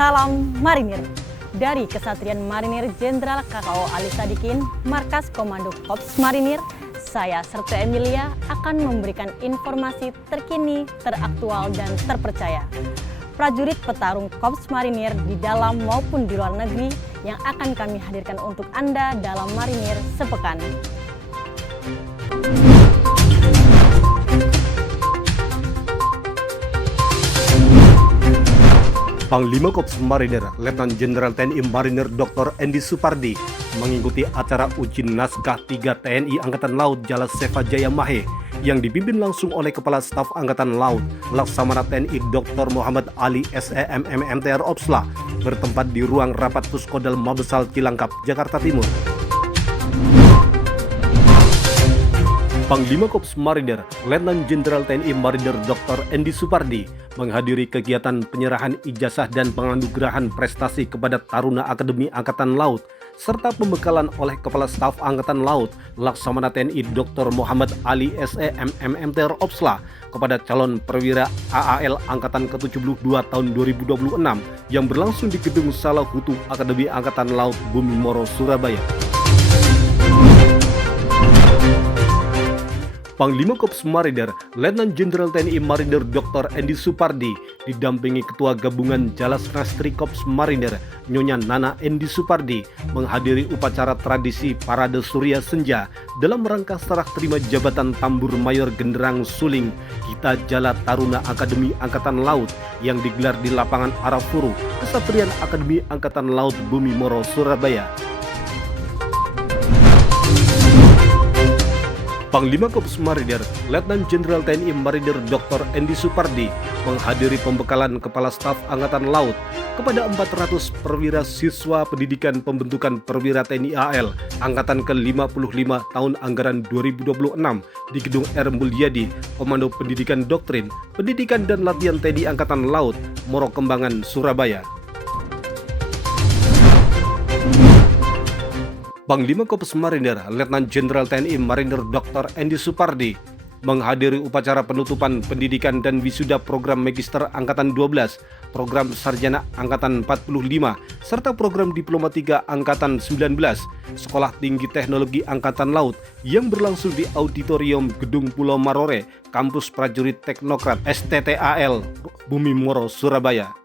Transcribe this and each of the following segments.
Salam Marinir dari Kesatuan Marinir Jenderal KKO Ali Sadikin, Markas Komando Korps Marinir. Saya Sertu Emilia akan memberikan informasi terkini, teraktual, dan terpercaya. Prajurit petarung Korps Marinir di dalam maupun di luar negeri yang akan kami hadirkan untuk Anda dalam Marinir Sepekan. Panglima Korps Marinir Letnan Jenderal TNI Marinir Dr. Andy Supardi mengikuti acara uji naskah 3 TNI Angkatan Laut Jala Seva Jaya Mahe yang dipimpin langsung oleh Kepala Staf Angkatan Laut Laksamana TNI Dr. Muhammad Ali SEM MMTR Opsla bertempat di ruang rapat Puskodal Mabesal Cilangkap, Jakarta Timur. Panglima Korps Marinir Letnan Jenderal TNI Marinir Dr. Andy Supardi menghadiri kegiatan penyerahan ijazah dan penganugerahan prestasi kepada Taruna Akademi Angkatan Laut serta pembekalan oleh Kepala Staf Angkatan Laut Laksamana TNI Dr. Muhammad Ali SEM MMTR Opsla kepada calon perwira AAL Angkatan ke-72 tahun 2026 yang berlangsung di Gedung Salahutu Akademi Angkatan Laut Bumi Moro, Surabaya. Panglima Korps Marinir Letnan Jenderal TNI Marinir Dr. Andy Supardi didampingi Ketua Gabungan Jalas Rastri Korps Marinir Nyonya Nana Andy Supardi menghadiri upacara tradisi Parade Surya Senja dalam rangka serah terima jabatan Tambur Mayor Genderang Suling Gita Jala Taruna Akademi Angkatan Laut yang digelar di lapangan Arafuru, Kesatrian Akademi Angkatan Laut Bumi Moro, Surabaya. Panglima Korps Marinir Letnan Jenderal TNI Marinir Dr. Andy Supardi menghadiri pembekalan Kepala Staf Angkatan Laut kepada 400 perwira siswa pendidikan pembentukan perwira TNI AL Angkatan ke-55 tahun anggaran 2026 di Gedung R. Mulyadi, Komando Pendidikan Doktrin, Pendidikan dan Latihan TNI Angkatan Laut, Moro Kembangan, Surabaya. Panglima Korps Marinir Letnan Jenderal TNI Marinir Dr. Andy Supardi menghadiri upacara penutupan pendidikan dan wisuda program Magister Angkatan 12, program Sarjana Angkatan 45, serta program Diploma 3 Angkatan 19, Sekolah Tinggi Teknologi Angkatan Laut yang berlangsung di Auditorium Gedung Pulau Marore, Kampus Prajurit Teknokrat STTAL, Bumi Moro, Surabaya.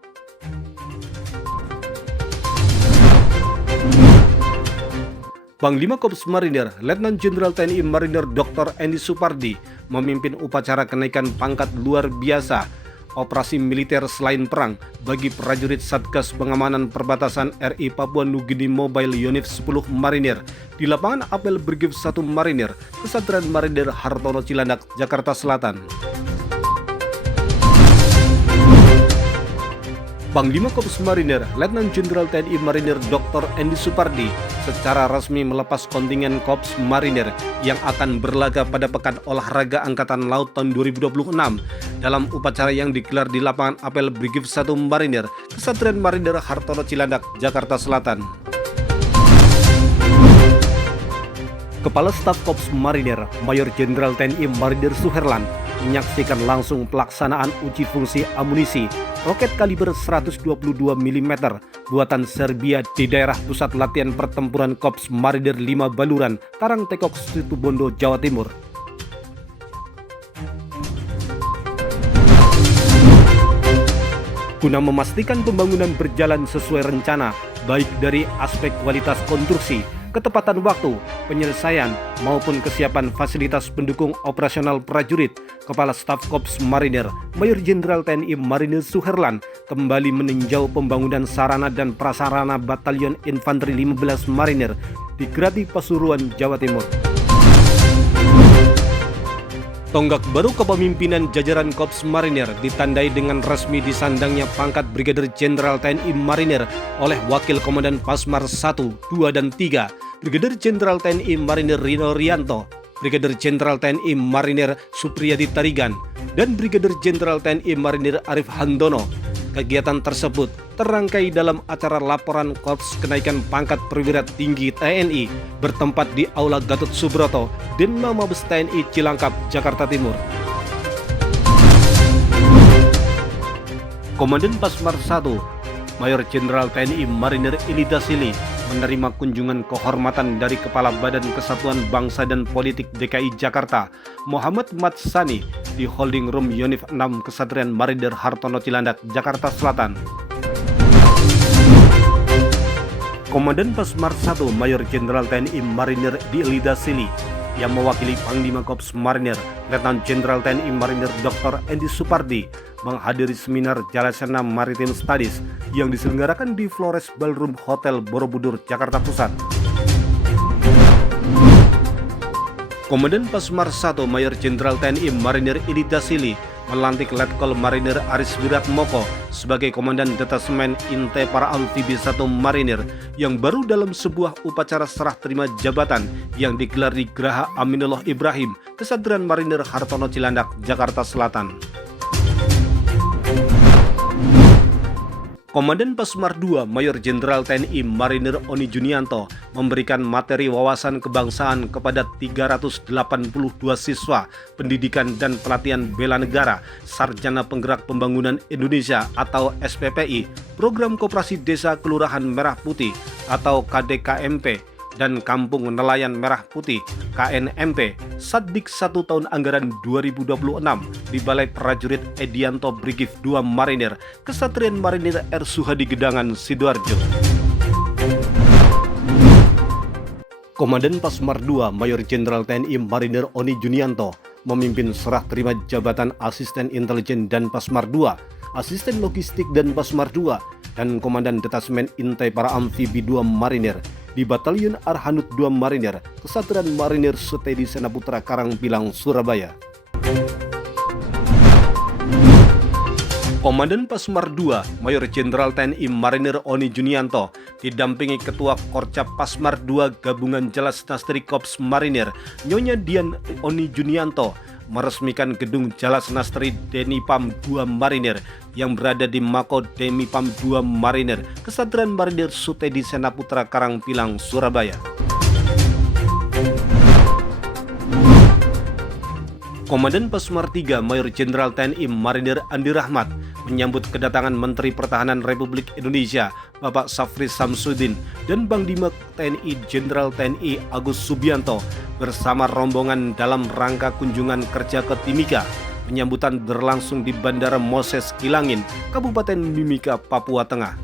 Panglima Korps Marinir Letnan Jenderal TNI Marinir Dr. Andy Supardi memimpin upacara kenaikan pangkat luar biasa operasi militer selain perang bagi prajurit Satgas Pengamanan Perbatasan RI Papua Nugini Mobile Unit 10 Marinir di lapangan apel Brigif 1 Marinir, Kesatuan Marinir Hartono Cilandak, Jakarta Selatan. Panglima Korps Marinir Letnan Jenderal TNI Marinir Dr. Andy Supardi secara resmi melepas kontingen Korps Marinir yang akan berlaga pada Pekan Olahraga Angkatan Laut tahun 2026 dalam upacara yang digelar di lapangan apel Brigif 1 Marinir, Kesatuan Marinir Hartono Cilandak, Jakarta Selatan. Kepala Staf Korps Marinir Mayor Jenderal TNI Marinir Suherlan menyaksikan langsung pelaksanaan uji fungsi amunisi roket kaliber 122 mm buatan Serbia di daerah pusat latihan pertempuran Korps Marinir 5 Baluran, Karangtekok, Situbondo, Jawa Timur. Guna memastikan pembangunan berjalan sesuai rencana, baik dari aspek kualitas konstruksi, ketepatan waktu, penyelesaian, maupun kesiapan fasilitas pendukung operasional prajurit, Kepala Staf Korps Marinir Mayor Jenderal TNI Marinir Suherlan kembali meninjau pembangunan sarana dan prasarana Batalion Infanteri 15 Marinir di Grati Pasuruan, Jawa Timur. Tonggak baru kepemimpinan jajaran Korps Marinir ditandai dengan resmi disandangnya pangkat Brigadir Jenderal TNI Marinir oleh Wakil Komandan Pasmar 1, 2, dan 3 Brigadir Jenderal TNI Marinir Rino Rianto, Brigadir Jenderal TNI Marinir Supriyadi Tarigan, dan Brigadir Jenderal TNI Marinir Arif Handono. Kegiatan tersebut terangkai dalam acara laporan Korps Kenaikan Pangkat Perwira Tinggi TNI bertempat di Aula Gatot Subroto, Dinma Mabes TNI Cilangkap, Jakarta Timur. Komandan Pasmar 1, Mayor Jenderal TNI Marinir Ilida Sili menerima kunjungan kehormatan dari Kepala Badan Kesatuan Bangsa dan Politik DKI Jakarta, Muhammad Matsani, di Holding Room Yonif 6 Kesatrian Marinir Hartono Cilandak, Jakarta Selatan. Komandan Pasmar 1 Mayor Jenderal TNI Marinir Ilida Sili yang mewakili Panglima Korps Marinir Letnan Jenderal TNI Marinir Dr. Endi Supardi menghadiri seminar Jalasena Maritime Studies yang diselenggarakan di Flores Ballroom Hotel Borobudur, Jakarta Pusat. Komandan Pasmar 1 Mayor Jenderal TNI Marinir Ilida Sili melantik Letkol Marinir Aris Wiratmoko sebagai Komandan Detasemen Intai Para Amfibi 1 Marinir yang baru dalam sebuah upacara serah terima jabatan yang digelar di Geraha Aminullah Ibrahim, Kesatrian Marinir Hartono Cilandak, Jakarta Selatan. Komandan Pasmar 2 Mayor Jenderal TNI Marinir Oni Junianto memberikan materi wawasan kebangsaan kepada 382 siswa pendidikan dan pelatihan bela negara Sarjana Penggerak Pembangunan Indonesia atau SPPI, Program Koperasi Desa Kelurahan Merah Putih atau KDKMP, dan Kampung Nelayan Merah Putih KNMP Satdik 1 tahun anggaran 2026 di Balai Prajurit Edianto Brigif 2 Marinir, Kesatrian Marinir R. Suhadi Gedangan, Sidoarjo. Komandan Pasmar 2 Mayor Jenderal TNI Marinir Oni Junianto memimpin serah terima jabatan Asisten Intelijen dan Pasmar 2, Asisten Logistik dan Pasmar 2, dan Komandan Detasemen Intai Para Amfibi 2 Marinir di Batalion Arhanud 2 Marinir, Kesatuan Marinir Sutedi Senaputra Karangpilang, Surabaya. Komandan Pasmar 2 Mayor Jenderal TNI Marinir Oni Junianto didampingi Ketua Korcap Pasmar 2 Gabungan Jalas Nastri Korps Marinir Nyonya Dian Oni Junianto meresmikan gedung Jalas Nastri Denipam 2 Marinir yang berada di Mako Denipam 2 Marinir, Kesatuan Marinir Sutedi Senaputra Karangpilang, Surabaya. Komandan Pasmar 3 Mayor Jenderal TNI Marinir Andi Rahmat menyambut kedatangan Menteri Pertahanan Republik Indonesia Bapak Safri Samsudin dan Panglima TNI Jenderal TNI Agus Subianto bersama rombongan dalam rangka kunjungan kerja ke Timika. Penyambutan berlangsung di Bandara Moses Kilangin, Kabupaten Mimika, Papua Tengah.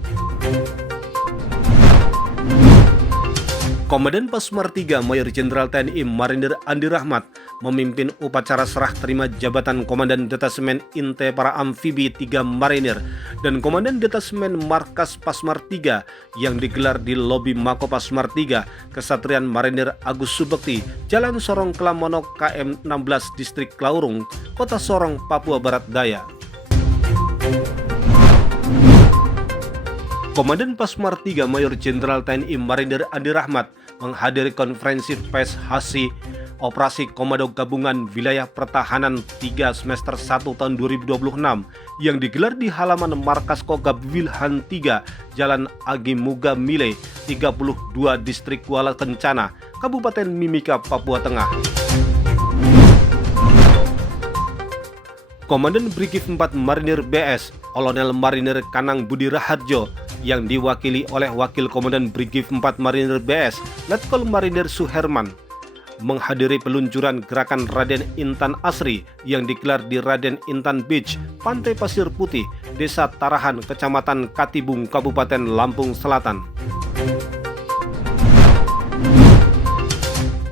Komandan Pasmar 3 Mayor Jenderal TNI Marinir Andi Rahmat memimpin upacara serah terima jabatan Komandan Detasemen Intai Para Amfibi 3 Marinir dan Komandan Detasemen Markas Pasmar 3 yang digelar di lobi Mako Pasmar 3, Kesatrian Marinir Agus Subekti, Jalan Sorong Kelamono KM 16 Distrik Klaurung, Kota Sorong, Papua Barat Daya. Komandan Pasmar 3 Mayor Jenderal TNI Marinir Andi Rahmat menghadiri konferensi pers HASI Operasi Komando Gabungan Wilayah Pertahanan 3 semester 1 tahun 2026 yang digelar di halaman Markas Kogab Wilhan 3 Jalan Agi Muga Mile 32 Distrik Kuala Kencana, Kabupaten Mimika, Papua Tengah. Komandan Brigif 4 Marinir BS Kolonel Marinir Kanang Budi Raharjo yang diwakili oleh Wakil Komandan Brigif 4 Marinir BS Letkol Marinir Suherman menghadiri peluncuran gerakan Raden Intan Asri yang digelar di Raden Intan Beach, Pantai Pasir Putih, Desa Tarahan, Kecamatan Katibung, Kabupaten Lampung Selatan.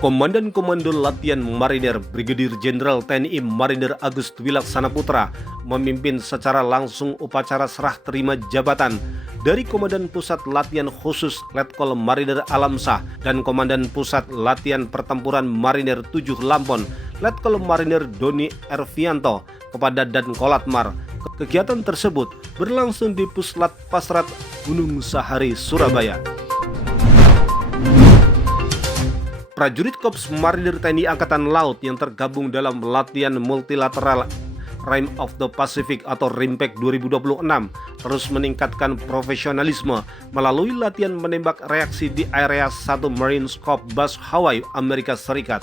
Komandan Komando Latihan Marinir Brigadir Jenderal TNI Marinir Agus Dwilaksana Putra memimpin secara langsung upacara serah terima jabatan dari Komandan Pusat Latihan Khusus Letkol Marinir Alamsah dan Komandan Pusat Latihan Pertempuran Marinir 7 Lampon Letkol Marinir Doni Ervianto kepada Dan Kolatmar. Kegiatan tersebut berlangsung di Puslat Pasrat Gunung Sahari, Surabaya. Prajurit Korps Marinir TNI Angkatan Laut yang tergabung dalam latihan multilateral Rim of the Pacific atau RIMPAC 2026 terus meningkatkan profesionalisme melalui latihan menembak reaksi di area 1 Marine Corps Base Hawaii, Amerika Serikat.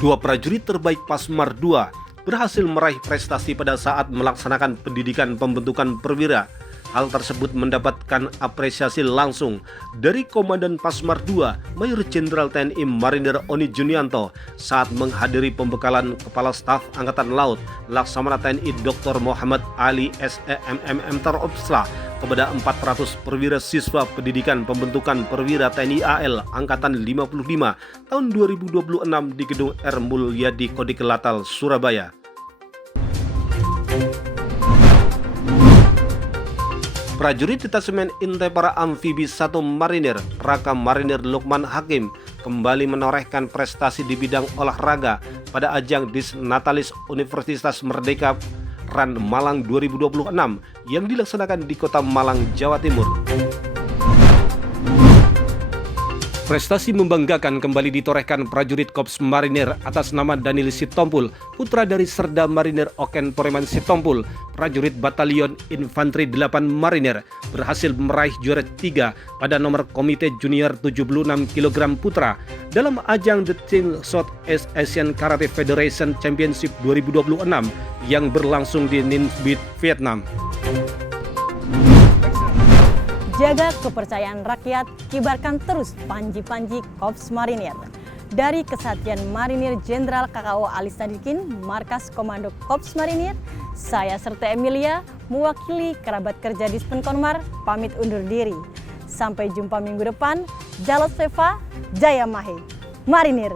Dua prajurit terbaik Pasmar II berhasil meraih prestasi pada saat melaksanakan pendidikan pembentukan perwira. Hal tersebut mendapatkan apresiasi langsung dari Komandan Pasmar II, Mayor Jenderal TNI Marinir Oni Junianto saat menghadiri pembekalan Kepala Staf Angkatan Laut Laksamana TNI Dr. Muhammad Ali SEMMM Terobsla kepada 400 perwira siswa pendidikan pembentukan perwira TNI AL Angkatan 55 tahun 2026 di Gedung R. Mulyadi Kodik Latal, Surabaya. Prajurit Detasemen Intepara Amfibi 1 Marinir, Raka Marinir Lukman Hakim, kembali menorehkan prestasi di bidang olahraga pada ajang Disnatalis Universitas Merdeka RAN Malang 2026 yang dilaksanakan di Kota Malang, Jawa Timur. Prestasi membanggakan kembali ditorehkan prajurit Korps Marinir atas nama Daniel Sitompul, putra dari Serda Marinir Oken Poreman Sitompul. Prajurit Batalion Infanteri 8 Marinir berhasil meraih juara 3 pada nomor Komite Junior 76 kg putra dalam ajang The Teen Southeast Asian Karate Federation Championship 2026 yang berlangsung di Ninh Binh, Vietnam. Jaga kepercayaan rakyat, kibarkan terus panji-panji Korps Marinir. Dari Kesatuan Marinir Jenderal KKO Ali Sadikin, Markas Komando Korps Marinir, saya Serta Emilia, mewakili kerabat kerja Dispen Konmar, pamit undur diri. Sampai jumpa minggu depan. Jalot Seva, Jaya Mahe, Marinir.